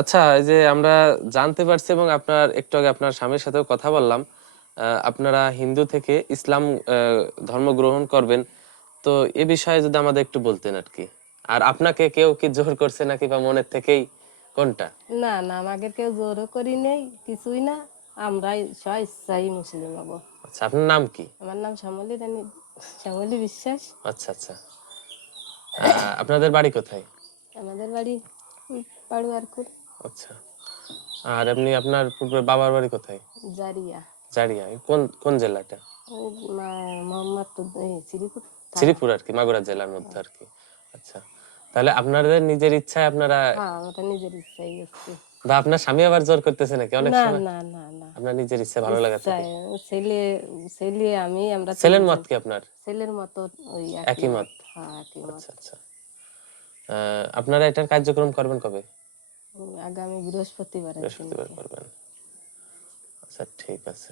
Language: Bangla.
আচ্ছা, এই যে আমরা জানতে পারছি এবং আপনার একটু আগে আপনার স্বামীর সাথেও কথা বললাম, আপনারা হিন্দু থেকে ইসলাম ধর্ম গ্রহণ করবেন। তো এ বিষয়ে যদি আমাদের একটু বলতেন আর কি। আর আপনাকে কেউ কি জোর করছে নাকি বা মনের থেকেই, কোনটা? না না, আমাকে কেউ জোরও করি নেই, কিছুই না। আমরাই স্ব-ইচ্ছাই মুসলিম হব। আচ্ছা, আপনার নাম কি? আমার নাম শ্যামলী রানী, শ্যামলী বিশ্বাস। আচ্ছা আচ্ছা। আপনাদের বাড়ি কোথায়? আমাদের বাড়ি পাড়ুয়ারকুল, আচ্ছা। আর এমনি আপনার পূর্বে বাবার বাড়ি কোথায়? জারিয়া। জারিয়া। কোন কোন জেলাটা? ওই মোহাম্মদপুর, শ্রীপুর থানা। শ্রীপুর আর কি, মাগুরা জেলার মধ্যে আর কি। আচ্ছা, তাহলে আপনাদের নিজের ইচ্ছায় আপনারা, হ্যাঁ, আমরা নিজের ইচ্ছাই গেছি। বা আপনার স্বামী আবার জোর করতেছে নাকি অনেক না সময়? না না না, আপনার নিজের ইচ্ছা, ভালো লাগা থেকে? ইচ্ছায়। ছেলে, ছেলে আমি, আমরা ছেলের মত তিনজন। কি আপনার? ছেলের মতো ওই একই একই মত। মত। হ্যাঁ, একই মত। আচ্ছা আচ্ছা। আপনারা এটার কার্যক্রম করবেন কবে? আগামী বৃহস্পতিবারের বৃহস্পতিবার দিনকে। করবেন। আচ্ছা, ঠিক আছে।